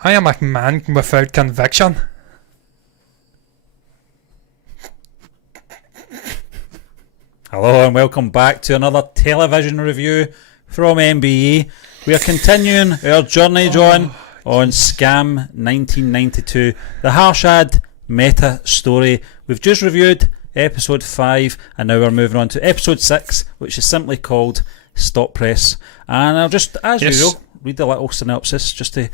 I am a man without conviction. Hello and welcome back to another television review from MBE. We are continuing our journey, John, on Scam 1992, the Harshad Mehta story. We've just reviewed episode 5 and now we're moving on to episode 6, which is simply called Stop Press. And I'll just, as usual, read a little synopsis just to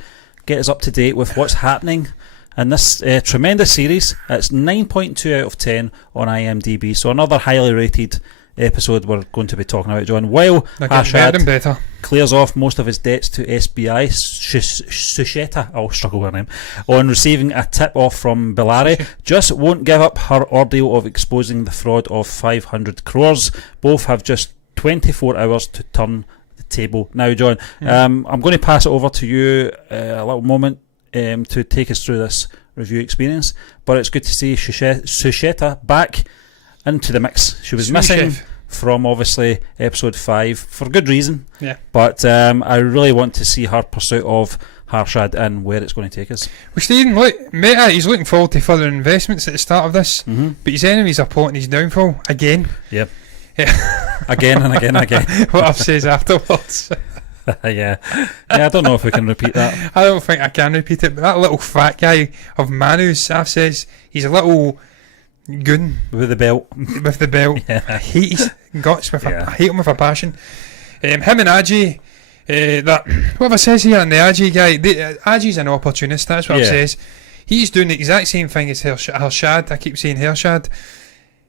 get us up to date with what's happening in this tremendous series. It's 9.2 out of 10 on IMDb, so another highly rated episode we're going to be talking about, John. While Harshad clears off most of his debts to SBI, Suitcase, I'll struggle with her name, on receiving a tip-off from Bellari, just won't give up her ordeal of exposing the fraud of 500 crores. Both have just 24 hours to turn the table. Now, John, I'm going to pass it over to you a little moment to take us through this review experience, but it's good to see Suitcase back into the mix. She was missing from obviously episode 5 for good reason, but I really want to see her pursuit of Harshad and where it's going to take us. Well, Stephen, look, Mehta, he's looking forward to further investments at the start of this, but his enemies are plotting his downfall again. Yep. Again and again and again. What I've says afterwards. Yeah, I don't know if we can repeat that. I don't think I can repeat it, but that little fat guy of Manu's, I've says, he's a little goon with the belt. I hate his guts I hate him with a passion. Him and Aji, that whatever says here, and the Aji guy, Aji's an opportunist, that's what it says. He's doing the exact same thing as Harshad. I keep saying Harshad,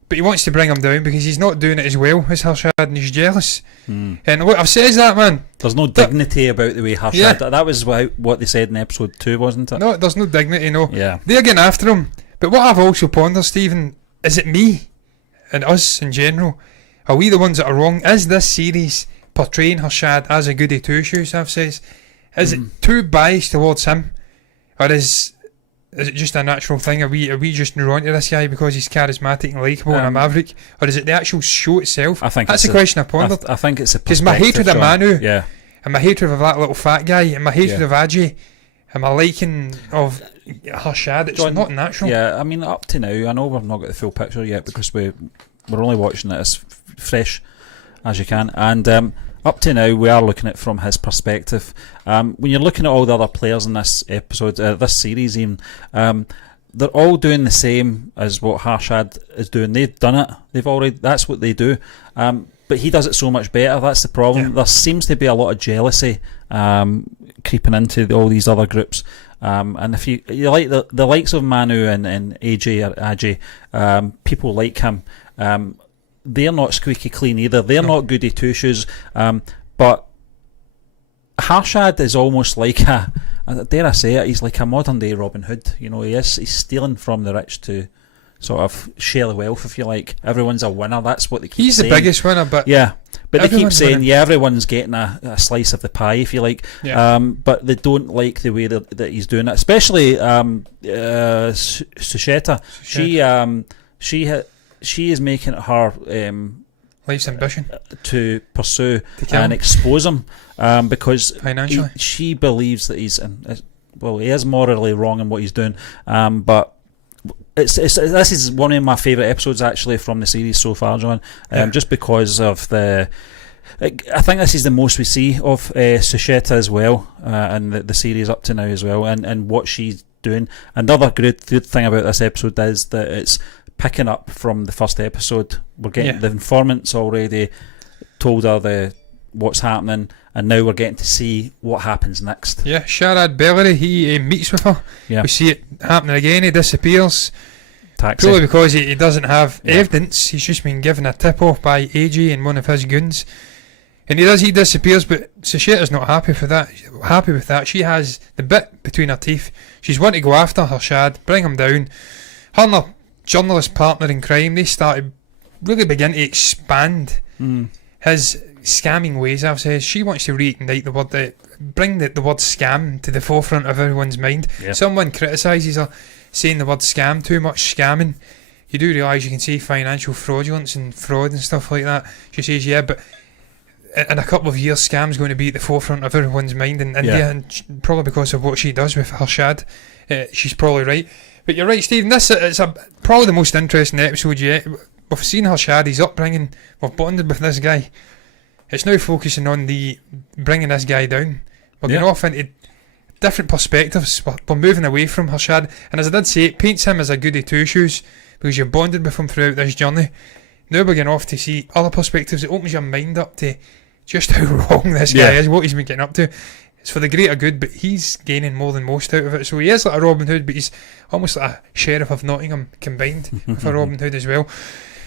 but he wants to bring him down because he's not doing it as well as Harshad, and he's jealous. And look, I've said that, man. There's no dignity about the way Harshad. That was what they said in episode 2, wasn't it? No, there's no dignity. No. Yeah. They're getting after him. But what I've also pondered, Stephen, is it me and us in general? Are we the ones that are wrong? Is this series portraying Harshad as a goody two shoes? I've says, is it too biased towards him, or is it just a natural thing? Are we just drawn to this guy because he's charismatic and likeable and a maverick, or is it the actual show itself? I think that's the question I pondered. I think it's a because my hatred of Manu, and my hatred of that little fat guy, and my hatred of Aji, and my liking of Harshad, it's not natural. Yeah, I mean, up to now, I know we've not got the full picture yet because we're only watching it as fresh as you can, and up to now we are looking at it from his perspective. When you're looking at all the other players in this episode, this series even, they're all doing the same as what Harshad is doing. They've done it, that's what they do, but he does it so much better. That's the problem. There seems to be a lot of jealousy creeping into all these other groups, and if you like the likes of Manu and AJ or Ajay, people like him, they're not squeaky clean either. They're not goody two shoes, but Harshad is almost like dare I say it, he's like a modern day Robin Hood. You know, he's stealing from the rich to sort of share the wealth, if you like. Everyone's a winner, that's what they keep saying. He's the biggest winner, but they keep saying everyone's getting a slice of the pie, if you like, but they don't like the way that he's doing it, especially Suitcase. She is making it her life's ambition to pursue and expose him, because financially she believes that he is morally wrong in what he's doing, but this is one of my favourite episodes actually from the series so far, John, just because of I think this is the most we see of Suitcase as well, and the series up to now as well, and what she's doing. And the other good thing about this episode is that it's picking up from the first episode. We're getting the informants already told her what's happening, and now we're getting to see what happens next. Sharad Bellary, he meets with her. We see it happening again. He disappears. Taxi. Purely because he doesn't have evidence. He's just been given a tip off by AJ and one of his goons, and he disappears. But Suitcase not happy with that. She has the bit between her teeth. She's wanting to go after Harshad, bring him down. Her and her journalist partner in crime, they begin to expand his scamming ways. I've said she wants to reignite the word, bring the word scam to the forefront of everyone's mind. Someone criticises her saying the word scam, too much scamming. You do realise you can say financial fraudulence and fraud and stuff like that. She says but in a couple of years, Scam's going to be at the forefront of everyone's mind in India, and probably because of what she does with Harshad. She's probably right. But you're right, Stephen. This is probably the most interesting episode yet. We've seen Harshad, his upbringing. We've bonded with this guy. It's now focusing on bringing this guy down. We're going off into different perspectives. We're moving away from Harshad, and as I did say, it paints him as a goody two shoes because you've bonded with him throughout this journey. Now we're going off to see other perspectives. It opens your mind up to just how wrong this guy is, what he's been getting up to. It's for the greater good, but he's gaining more than most out of it. So he is like a Robin Hood, but he's almost like a Sheriff of Nottingham combined with a Robin Hood as well.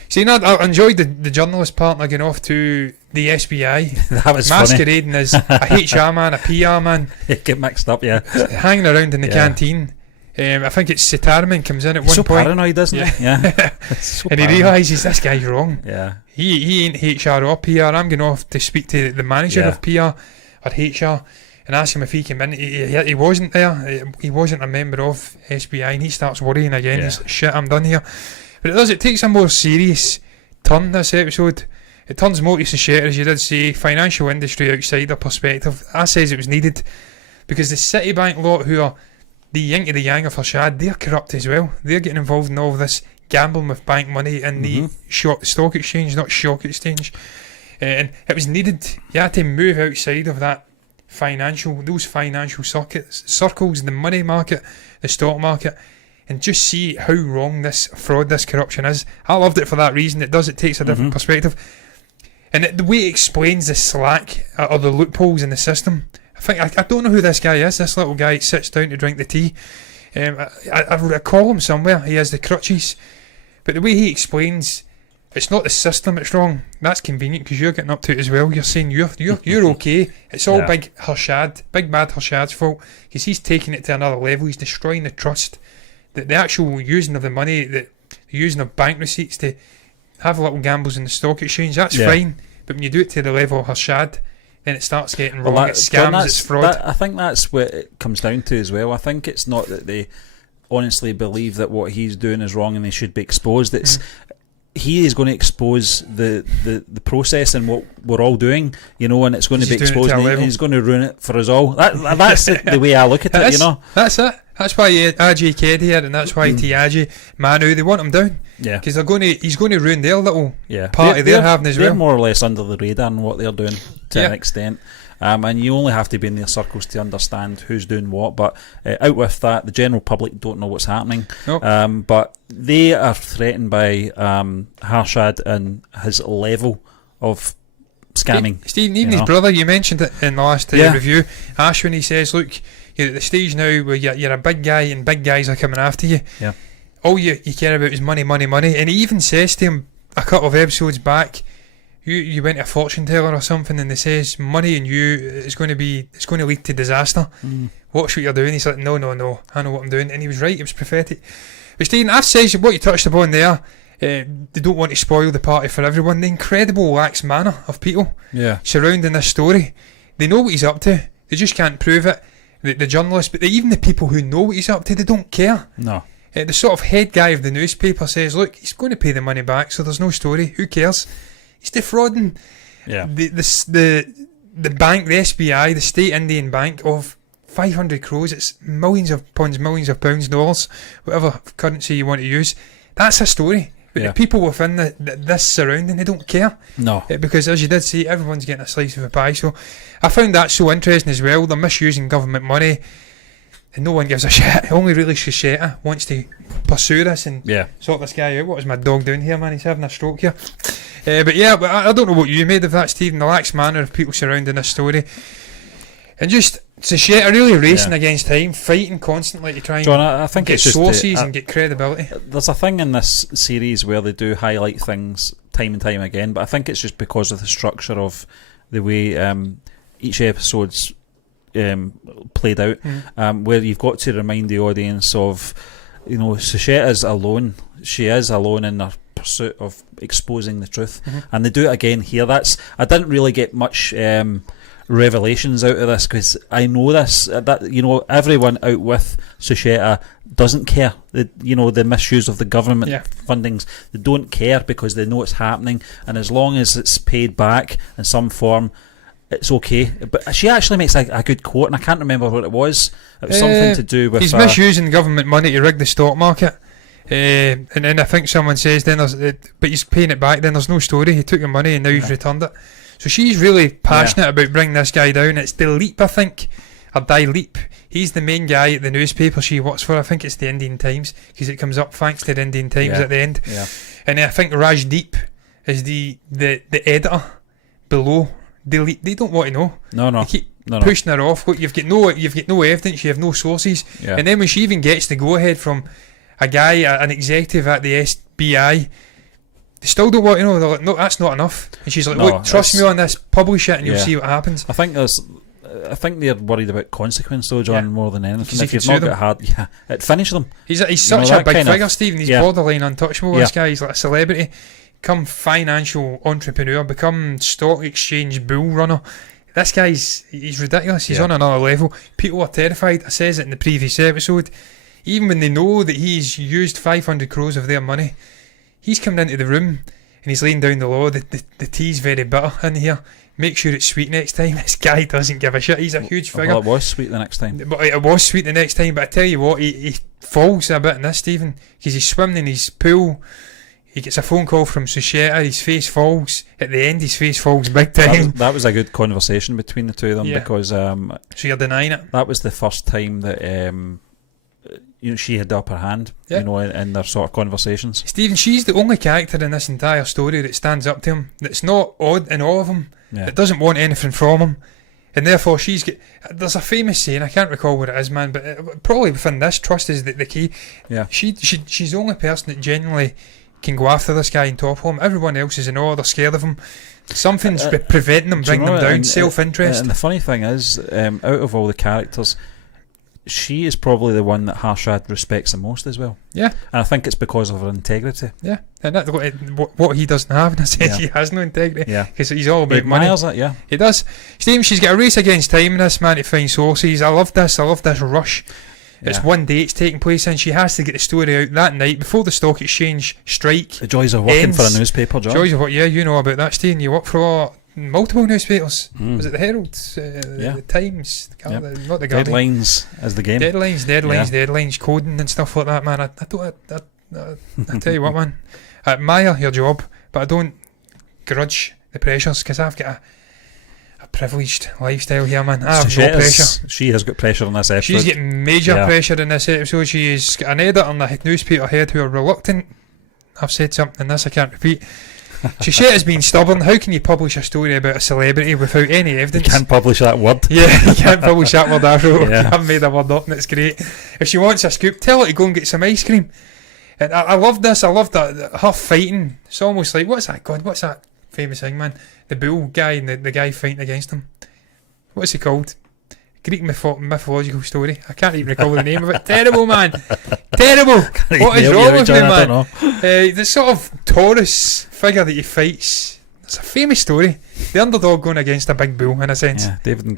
See, I enjoyed the journalist partner going off to the SBI. That was masquerading as a HR man, a PR man. Get mixed up, hanging around in the canteen. I think it's Sitarman comes in at one so point. Paranoid, isn't he? Yeah. So and he realises this guy's wrong. Yeah. He ain't HR or PR. I'm going off to speak to the manager of PR or HR and ask him if he came in. He wasn't there. He wasn't a member of SBI, and he starts worrying again. He's like, shit, I'm done here. But it takes a more serious turn, this episode. It turns more to Shahta, as you did say, financial industry outsider perspective. I says it was needed because the Citibank lot, who are the yin to the yang of Harshad, they're corrupt as well. They're getting involved in all of this gambling with bank money in the stock exchange, not shock exchange. And it was needed. You had to move outside of those financial circles, the money market, the stock market, and just see how wrong this fraud, this corruption is. I loved it for that reason. It takes a different perspective. And the way it explains the slack or the loopholes in the system. I don't know who this guy is. This little guy sits down to drink the tea. I recall him somewhere. He has the crutches. But the way he explains, it's not the system that's wrong. That's convenient because you're getting up to it as well. You're saying you're okay. It's all big bad Harshad's fault because he's taking it to another level. He's destroying the trust. The actual using of the money, the using of bank receipts to have little gambles in the stock exchange, that's fine. But when you do it to the level of Harshad, then it starts getting wrong. It's scams, it's fraud. I think that's what it comes down to as well. I think it's not that they honestly believe that what he's doing is wrong and they should be exposed. It's he is going to expose the process and what we're all doing, and it's going to be exposed and he's going to ruin it for us all. That's the way I look at it, That's it. That's why Ajay Ked here, and that's why Tiaji, Manu, they want him down. Yeah. Because he's going to ruin their little party they're having as well. They're more or less under the radar in what they're doing to an extent. And you only have to be in their circles to understand who's doing what. But out with that, the general public don't know what's happening. Nope. But they are threatened by Harshad and his level of scamming. Stephen, even his brother, you mentioned it in the last review, Ash, when he says, look, you're at the stage now where you're a big guy and big guys are coming after you. Yeah. All you care about is money, money, money. And he even says to him a couple of episodes back, you went to a fortune teller or something, and they says money and it's going to lead to disaster. Watch what you're doing. He's like, no, I know what I'm doing. And he was right. It was prophetic. But Stephen, I've said what you touched upon there. They don't want to spoil the party for everyone. The incredible lax manner of people surrounding this story. They know what he's up to. They just can't prove it. The journalists, but even the people who know what he's up to, they don't care. No. The sort of head guy of the newspaper says, look, he's going to pay the money back, so there's no story. Who cares? He's defrauding the bank, the SBI, the State Indian Bank, of 500 crores. It's millions of pounds, dollars, whatever currency you want to use. That's a story. But the people within this surrounding, they don't care. No. Because as you did say, everyone's getting a slice of the pie. So I found that so interesting as well. They're misusing government money and no one gives a shit. Only really Shahta wants to pursue this and sort this guy out. What is my dog doing here, man? He's having a stroke here. But I don't know what you made of that, Stephen. The lax manner of people surrounding this story. And just Shahta really racing against time, fighting constantly to try and I think get it's just sources and get credibility. There's a thing in this series where they do highlight things time and time again, but I think it's just because of the structure of the way each episode's played out, where you've got to remind the audience of, Shahta is alone. She is alone in her pursuit of exposing the truth, and they do it again here. I didn't really get much revelations out of this because I know this, that everyone out with Shahta doesn't care. The misuse of the government fundings, they don't care because they know it's happening, and as long as it's paid back in some form, it's okay. But she actually makes a good quote, and I can't remember what it was. It was something to do with... He's misusing government money to rig the stock market. And then I think someone says, but he's paying it back, then there's no story. He took your money and now he's returned it. So she's really passionate about bringing this guy down. It's the Leap, I think, or Leap. He's the main guy at the newspaper she works for. I think it's the Indian Times, because it comes up thanks to the Indian Times at the end. Yeah. And I think Rajdeep is the editor below the Leap. They don't want to know. No. They keep pushing her off. Look, you've got no evidence. You have no sources. Yeah. And then when she even gets the go ahead from a guy, an executive at the SBI, they still don't want to know. They're like, no, that's not enough. And she's like, look, trust me on this, publish it and you'll see what happens. I think they're worried about consequence though, John, more than anything. If you've not got hard, it finish them. He's such a big figure, Stephen. He's borderline untouchable. This guy, he's like a celebrity. Become financial entrepreneur, become stock exchange bull runner. This guy's ridiculous. He's on another level. People are terrified. I says it in the previous episode. Even when they know that he's used 500 crores of their money, he's coming into the room and he's laying down the law. The tea's very bitter in here. Make sure it's sweet next time. This guy doesn't give a shit. He's a huge figure. Well, it was sweet the next time. But it was sweet the next time. But I tell you what, he falls a bit in this, Stephen, because he's swimming in his pool. He gets a phone call from Chahta. His face falls. At the end, his face falls big time. That was a good conversation between the two of them because... so you're denying it? That was the first time that... she had the upper hand, in their sort of conversations. Stephen, she's the only character in this entire story that stands up to him, that's not odd in all of them, that doesn't want anything from him, and therefore there's a famous saying, I can't recall what it is, man, but probably within this, trust is the key. Yeah. She's the only person that genuinely can go after this guy and topple him. Everyone else is in awe, they're scared of him. Something's preventing them, bringing them down, self-interest. And the funny thing is, out of all the characters, she is probably the one that Harshad respects the most as well. Yeah. And I think it's because of her integrity. Yeah. And that's what he doesn't have, in a sense. He has no integrity. Yeah. Because he's all about money. He admires it, yeah. He does. Steve, she's got a race against time in this, man, to find sources. I love this rush. It's one day it's taking place, and she has to get the story out that night before the stock exchange strike. The joys of working for a newspaper, John. Joys of what? Yeah, you know about that, Steve. You work for multiple newspapers. Was it the Herald, the Times, not the Guardian? Deadlines is the game. Deadlines, coding and stuff like that, man. I tell you what, man, I admire your job, but I don't grudge the pressures, because I've got a privileged lifestyle here, man. I have no pressure. She has got pressure in this episode. She's getting major pressure in this episode. She's got an editor and a newspaper head who are reluctant. I've said something in this I can't repeat. Chahta has been stubborn. How can you publish a story about a celebrity without any evidence? You can't publish that word. Yeah, you can't publish that word after all. Yeah. I've made a word up and it's great. If she wants a scoop, tell her to go and get some ice cream. And I love this. I love that her fighting. It's almost like, what's that famous thing, man? The bull guy and the guy fighting against him. What's he called? Greek mythological story. I can't even recall the name of it. Terrible, man. Terrible. What is wrong with me, man? The sort of Taurus figure that he fights. It's a famous story. The underdog going against a big bull, in a sense. Yeah, David and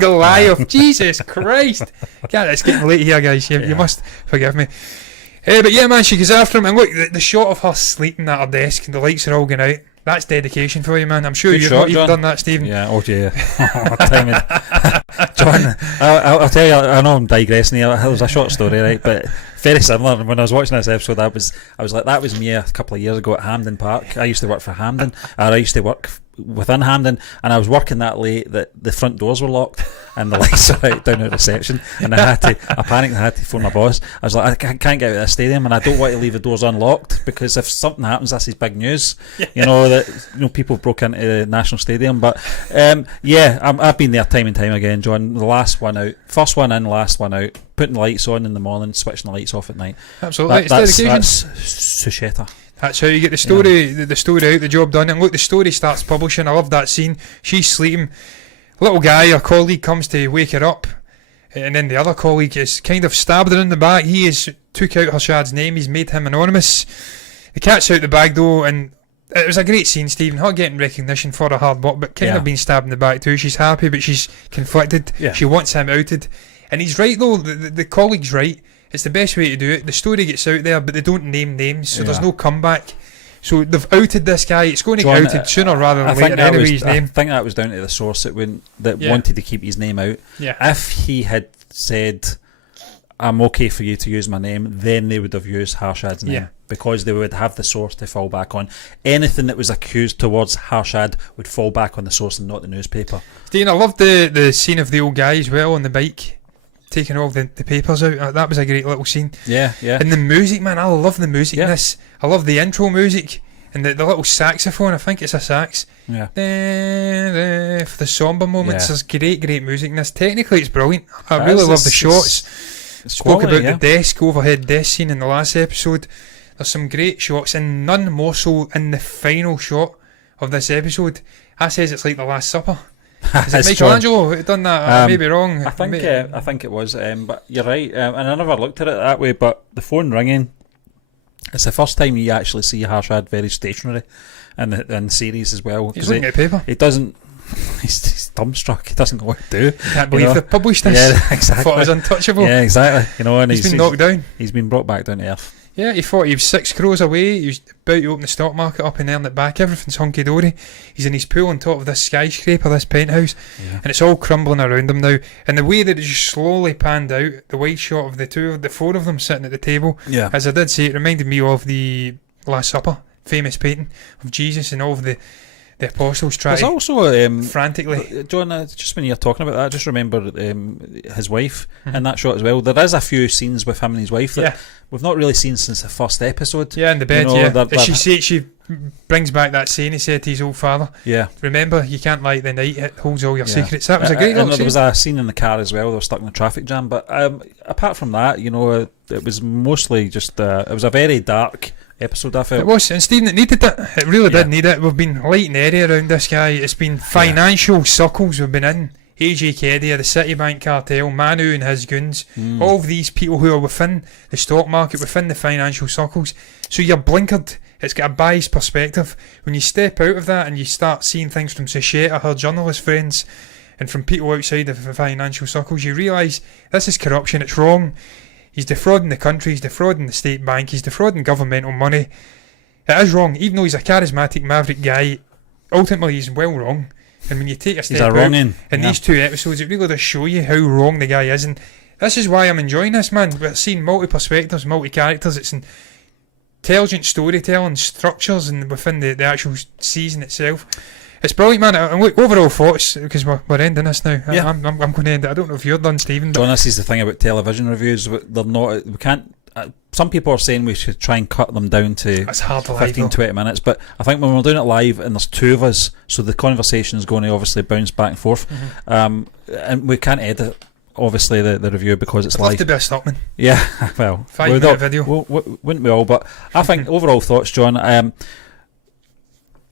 Goliath. Jesus Christ. God, it's getting late here, guys. You must forgive me. But yeah, man, she goes after him. And look, the shot of her sleeping at her desk and the lights are all going out. That's dedication for you, man. I'm sure you've not even done that, Stephen. Yeah, John, I'll tell you, I know I'm digressing here. It was a short story, right? But very similar. When I was watching this episode, I was like, that was me a couple of years ago at Hampden Park. I used to work for Hampden, or I used to work within Hampden, and I was working that late that the front doors were locked and the lights were out down at reception, and I panicked and I had to phone my boss. I was like, I can't get out of this stadium, and I don't want to leave the doors unlocked, because if something happens, this is big news. That people broke into the National Stadium. But I've been there time and time again, John. The last one out, first one in, last one out, putting the lights on in the morning, switching the lights off at night. Absolutely. That's Chahta. That's how you get the story out, the job done. And look, the story starts publishing. I love that scene. She's sleeping. Little guy, her colleague, comes to wake her up, and then the other colleague is kind of stabbed her in the back. He has took out Harshad's name. He's made him anonymous. The cat's out the bag though, and it was a great scene, Stephen. Her getting recognition for her hard work, but kind of being stabbed in the back too. She's happy, but she's conflicted. She wants him outed, and he's right though. The colleague's right. It's the best way to do it. The story gets out there, but they don't name names, so there's no comeback. So they've outed this guy. It's going to get outed sooner rather than later anyway, his name. I think that was down to the source that wanted to keep his name out. Yeah. If he had said, I'm okay for you to use my name, then they would have used Harshad's name. Yeah. Because they would have the source to fall back on. Anything that was accused towards Harshad would fall back on the source and not the newspaper. Dean, I loved the scene of the old guy as well on the bike, taking all the papers out. That was a great little scene. Yeah. And the music, man, I love the music in this. I love the intro music and the little saxophone. I think it's a sax. Yeah. For the somber moments, Yeah. there's great music in this. Technically, it's brilliant. I really love the shots. Spoke quality, about the overhead desk scene in the last episode. There's some great shots, and none more so in the final shot of this episode. I says it's like the Last Supper. Is it Michelangelo who done that? I may be wrong. I think it was, but you're right. And I never looked at it that way. But the phone ringing, it's the first time you actually see Harshad very stationary in the series as well. He's looking at paper. He doesn't. He's dumbstruck. He doesn't know what to do. Can't believe they've published this. Yeah, exactly. Thought it was untouchable. Yeah, exactly. And he's been knocked down. He's been brought back down to earth. Yeah, he thought he was 6 crores away. He was about to open the stock market up and earn it back. Everything's hunky dory. He's in his pool on top of this skyscraper, this penthouse, and it's all crumbling around him now. And the way that it just slowly panned out, the wide shot of the four of them sitting at the table, as I did say, it reminded me of the Last Supper, famous painting of Jesus and all of the apostles trying. There's also frantically. John, just when you're talking about that, I just remember his wife in that shot as well. There is a few scenes with him and his wife that we've not really seen since the first episode. Yeah, in the bed. She brings back that saying he said to his old father. Yeah. Remember, you can't light the night; it holds all your secrets. That was a great little scene. There was a scene in the car as well. They were stuck in a traffic jam. But apart from that, it was mostly just it was a very dark episode, I felt. It was, and Stephen, it needed it. It really did need it. We've been lighting the area around this guy. It's been financial circles we've been in. AJ Keddy, the Citibank cartel, Manu and his goons, all of these people who are within the stock market, within the financial circles. So you're blinkered. It's got a biased perspective. When you step out of that and you start seeing things from Shani, her journalist friends, and from people outside of the financial circles, you realise this is corruption. It's wrong. He's defrauding the country, he's defrauding the state bank, he's defrauding governmental money. It is wrong, even though he's a charismatic maverick guy. Ultimately, he's well wrong. And when you take a step out in these 2 episodes, it really does show you how wrong the guy is. And this is why I'm enjoying this, man. We're seeing multi-perspectives, multi-characters. It's intelligent storytelling, structures, and within the actual season itself. It's brilliant, man. And look, overall thoughts, because we're ending this now. Yeah. I'm going to end it. I don't know if you're done, Stephen. John, this is the thing about television reviews. They're not. We can't. Some people are saying we should try and cut them down to 15-20 minutes, but I think when we're doing it live and there's 2 of us, so the conversation is going to obviously bounce back and forth, and we can't edit obviously the review because it's live. I'd love to be a stockman. Yeah, well, 5-minute video. Wouldn't we all? But I think overall thoughts, John.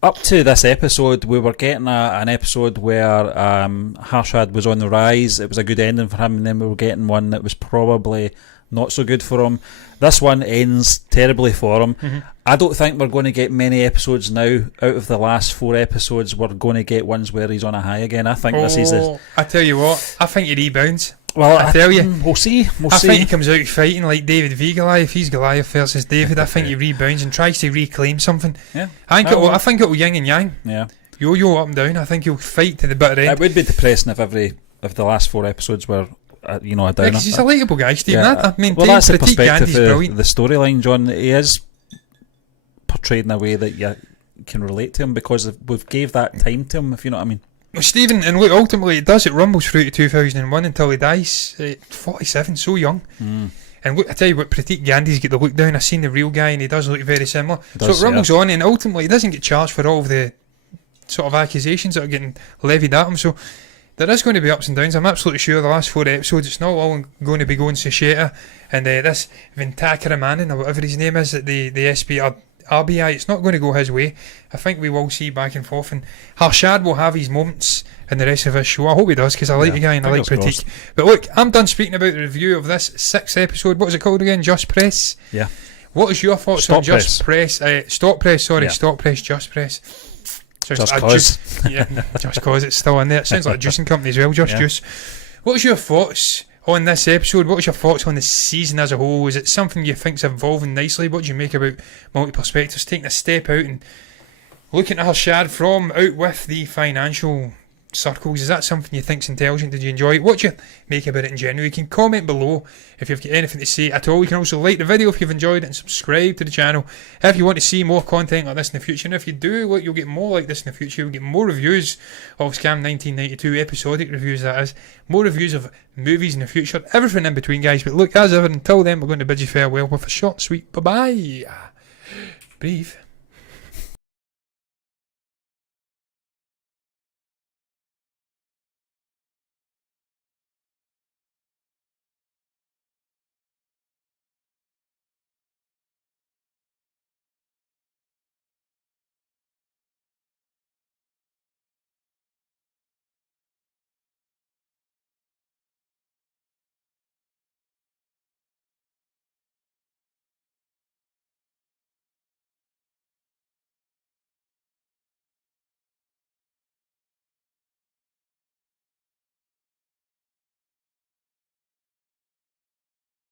Up to this episode, we were getting an episode where Harshad was on the rise. It was a good ending for him, and then we were getting one that was probably not so good for him. This one ends terribly for him. I don't think we're going to get many episodes now. Out of the last 4 episodes, we're going to get ones where he's on a high again. I think this is the... I tell you what, I think he rebounds. Well, I tell you, we'll see. I think he comes out fighting like David v Goliath. He's Goliath versus David. I think he rebounds and tries to reclaim something. Yeah, I think it'll yin and yang. Yeah, yo up and down. I think he'll fight to the bitter end. It would be depressing if the last 4 episodes were a downer. Because he's a likeable guy, Steve. Yeah. I mean, well, that's the perspective of the storyline, John. He is portrayed in a way that you can relate to him because we've gave that time to him, if you know what I mean. Well, Stephen, and look, ultimately it rumbles through to 2001 until he dies. 47, so young. And look, I tell you what, Pratik Gandhi's got the look down. I've seen the real guy and he does look very similar. So it rumbles on, and ultimately he doesn't get charged for all of the sort of accusations that are getting levied at him. So there is going to be ups and downs. I'm absolutely sure the last 4 episodes, it's not all going to be going to Chahta and this Ventakaraman or whatever his name is at the RBI. It's not going to go his way. I think we will see back and forth, and Harshad will have his moments in the rest of his show. I hope he does, because I like the guy and I like Pratik. But look, I'm done speaking about the review of this 6th episode. What was it called again? Just Press? Yeah. What is your thoughts on Just Press? Stop Press, sorry. Yeah. Stop Press, Just Press. Just Cause. Just Cause, it's still in there. It sounds like a juicing company as well, Just Juice. What's your thoughts on this episode. What's your thoughts on the season as a whole? Is it something you think's evolving nicely? What do you make about multi-perspectives, taking a step out and looking at Harshad from out with the financial circles? Is that something you think's intelligent? Did you enjoy it? What do you make about it in general? You can comment below if you've got anything to say at all. You can also like the video if you've enjoyed it and subscribe to the channel if you want to see more content like this in the future. And if you do, you'll get more like this in the future. You'll get more reviews of Scam 1992, episodic reviews that is, more reviews of movies in the future, everything in between, guys. But look, as ever, until then, we're going to bid you farewell with a short, sweet bye-bye. Breathe.